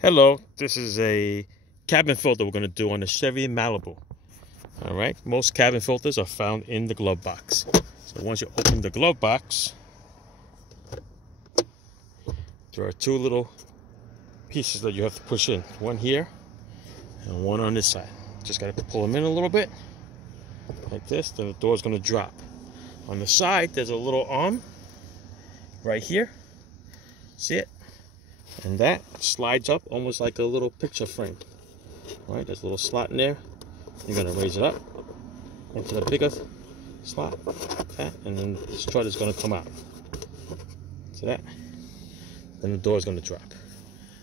Hello, this is a cabin filter we're going to do on the Chevy Malibu. All right, most cabin filters are found in the glove box. So once you open the glove box, there are two little pieces that you have to push in. One here and one on this side. Just got to pull them in a little bit, like this, then the door's going to drop. On the side, there's a little arm right here. See it? And that slides up almost like a little picture frame. All right, there's a little slot in there. You're gonna raise it up into the bigger slot, okay, and then the strut is gonna come out. See that? Then the door is gonna drop.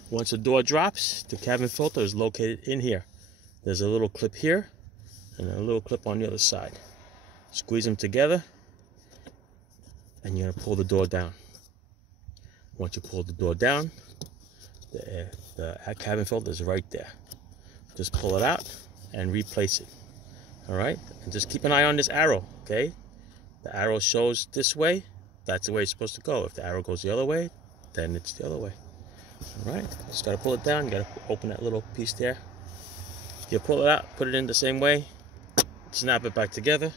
Once the door drops, the cabin filter is located in here. There's a little clip here and a little clip on the other side. Squeeze them together, and you're gonna pull the door down. Once you pull the door down, the cabin filter is right there. Just pull it out and replace it. All right, and just keep an eye on this arrow. Okay, the arrow shows this way, that's the way it's supposed to go. If the arrow goes the other way, then it's the other way. All right, just gotta pull it down. You gotta open that little piece there. You pull it out, put it in the same way, snap it back together,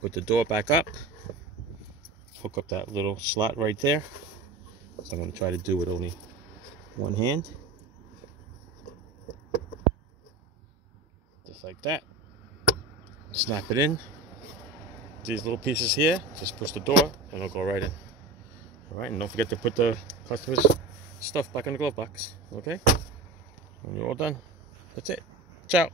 put the door back up, hook up that little slot right there. So I'm gonna try to do with only one hand, just like that. Snap it in. These little pieces here, just push the door and it'll go right in. All right, and don't forget to put the customer's stuff back in the glove box. Okay, when you're all done, that's it. Ciao.